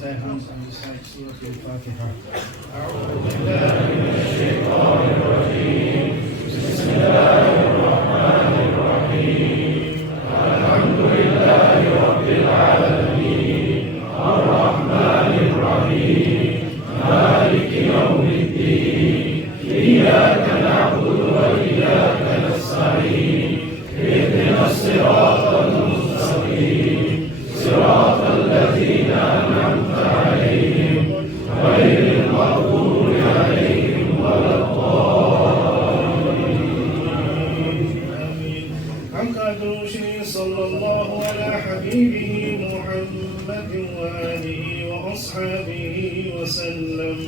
raise their hands and recite Surah Al-Fatiha. أعوذ بالله من الشيطان الرجيم. بسم الله الرحمن الرحيم. الحمد لله رب العالمين الرحمن الرحيم مالك يوم الدين إياك نعبد وإياك نستعين اهدنا الصراط المستقيم صراط الذين أنعمت عليهم غير المغضوب عليهم ولا الضالين. عن قدوشه صلى الله على حبيبه محمد وآله وأصحابه وسلم.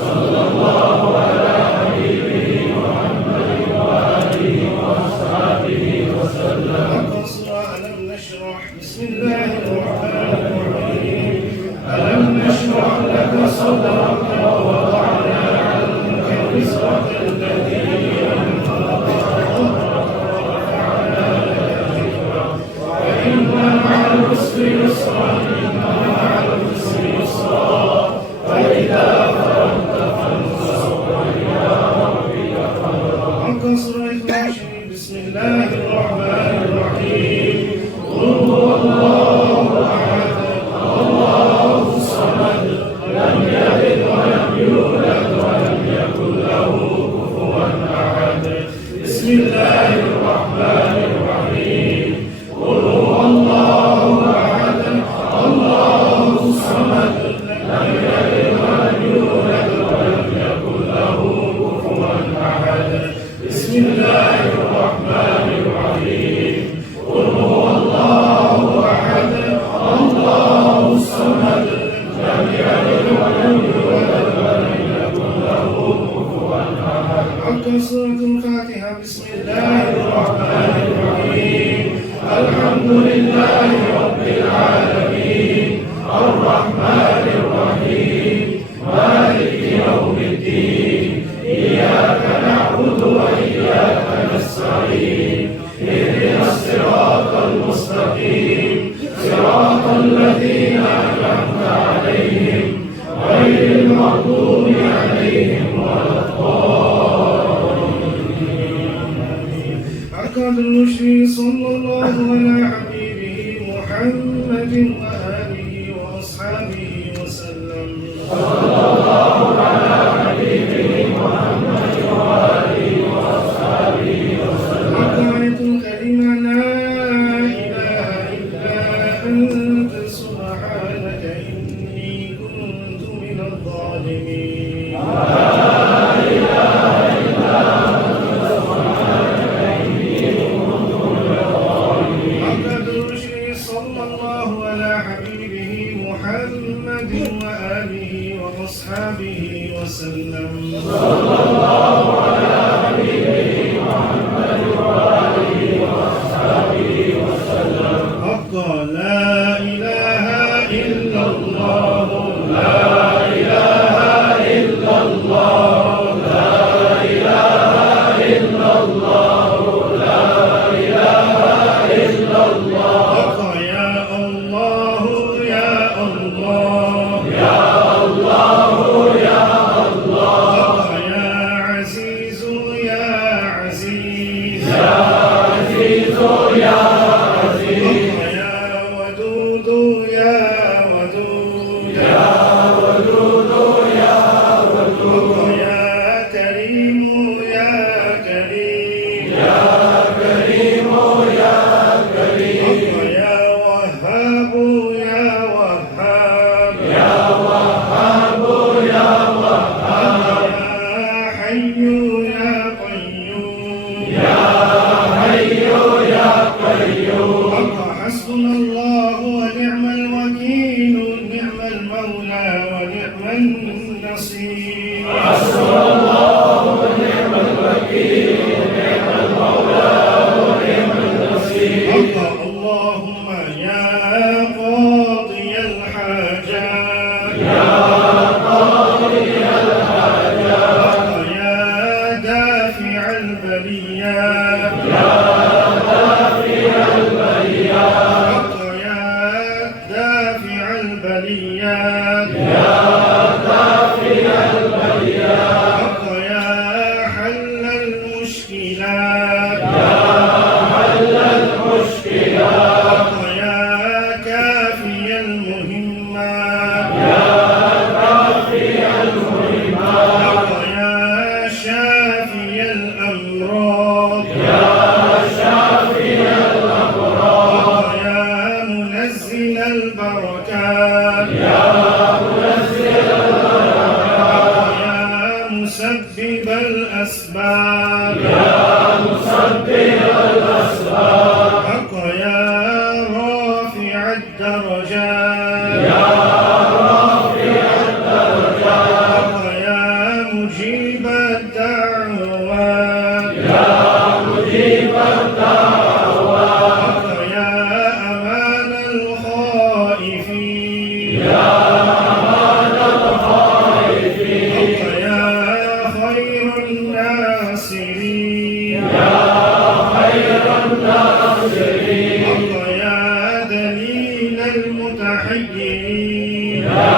صلى الله على حبيبه محمد وآله وأصحابه وسلم. أقصر ألم نشرح بسم الله الرحمن الرحيم. ألم نشرح لك صدرك ووضعنا عنك وزرك الذي أنقض ظهرك ورفعنا لك ذكرك فإن مع العسر يسرا إن مع العسر يسرا فإذا فرغت فانصب وإلى ربك فارغب. أقصر إخلاصي بسم الله الرحمن الرحيم. قل هو الله أحد الله الصمد لم يلد ولم يولد ولم يكن له كفوا أحد. بسم الله الرحمن الرحيم. قل هو الله أحد الله الصمد لم يلد ولم يولد ولم يكن له كفوا أحد. بسم الله الرحمن الرحيم. قل هو الله أحد الله الصمد لم يلد ولم يولد ولم يكن له كفوا أحد. أقرأ سورة الفاتحة. بسم الله الرحمن الرحيم. الحمد لله رب العالمين الرحمن الرحيم مالك يوم الدين إياك نعبد وإياك نستعين اهدنا الصراط المستقيم صراط الذين أنعمت عليهم غير المغضوب عليهم ولا الضالين. عقد الرشد صلى الله على حبيبه محمد وآله وأصحابه وسلم. صلى الله على حبيبه محمد وآله وأصحابه وسلم. عقائد الكلمة لا إله إلا أنت سبحانك إني كنت من الظالمين. لا إله إلا أنت سبحانك إني كنت من الظالمين. عقد الرشد صلى الله على حبيبه محمد وآله وأصحابه وسلم. صلى الله على حبيبه محمد وآله وأصحابه وسلم. حق لا إله إلا الله لا إله إلا الله لا إله إلا الله لا إله إلا الله. حق يا الله يا الله يا الله يا الله. حق يا عزيز يا عزيز يا عزيز يا عزيز. حق يا ودود يا ودود يا ودود يا ودود. حق يا كريم يا كريم يا كريم يا كريم. حق يا وهاب يا وهاب يا وهاب يا وهاب. يا حي يا قيوم يا حي يا قيوم. حق حسبنا الله ونعم الوكيل نعم المولى ونعم النصير. حسبنا الله ونعم الوكيل نعم المولى ونعم النصير. حق اللهم يا قاضي الحاجات يا قاضي الحاجات. حق يا دافع البليات يا دافع البليات. حق يا دافع البليات الحاجات يا كافي البليات حق يا حل المشكلات يا حل المشكلات حق يا كافي المهمات يا كافي المهمات حق يا شافي الأمراض يا شافي الأمراض حق يا منزل البركات يا منزل البركات يا مسبب الأسباب يا مسبب الأسباب حق يا رافع الدرجات يا رافع الدرجات حق يا مجيب الدعوات يا مجيب الدعوات حق يا أمان الخائفين يا أمان الخائفين حق يا خير الناصرين يا خير الناصرين حق يا دليل المتحيرين يا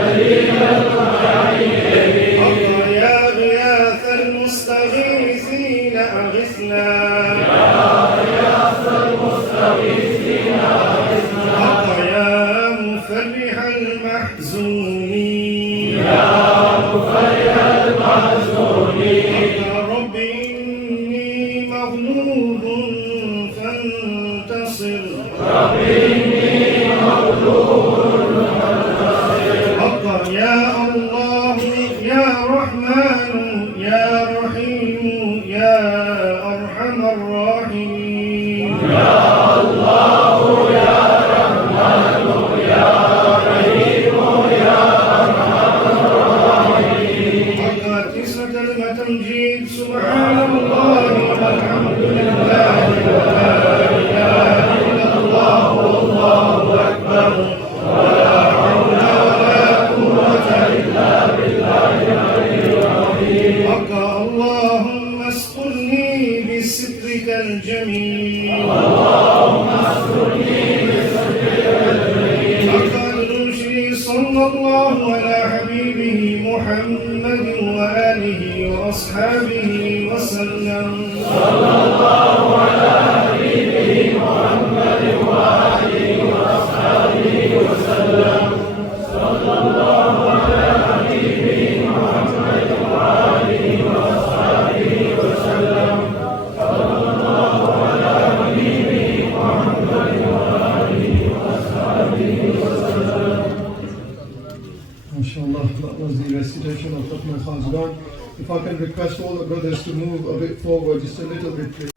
دليل المتحيرين حق يا غياث المستغيثين أغثنا غياث المستغيثين حق يا مفرح المحزونين يا مفرح المحزونين حق رب إني مغلوب فانتصر رب إني مغلوب حق يا الله يا رحمن يا رحيم يا أرحم الراحمين يا الله يا رحمن يا رحيم يا أرحم الراحمين حق تسع كلمة تمجيد سبحان الله والحمد لله ولا إله إلا الله والله أكبر ولا حول ولا قوة إلا بالله العلي العظيم حق اللهم استرني بسترك الجميل اللهم استرني بسترك الجميل حق الرشد صلى الله على حبيبه محمد وآله وأصحابه وسلم صلى الله على حبيبه محمد وآله وأصحابه وسلم صلى الله على حبيبه محمد وآله وأصحابه وسلم صلى الله على حبيبه محمد وآله وأصحابه وسلم. MashaAllah, that was the recitation of Khatm al-Khazgan. If I can request all the brothers to move a bit forward, just a little bit, please.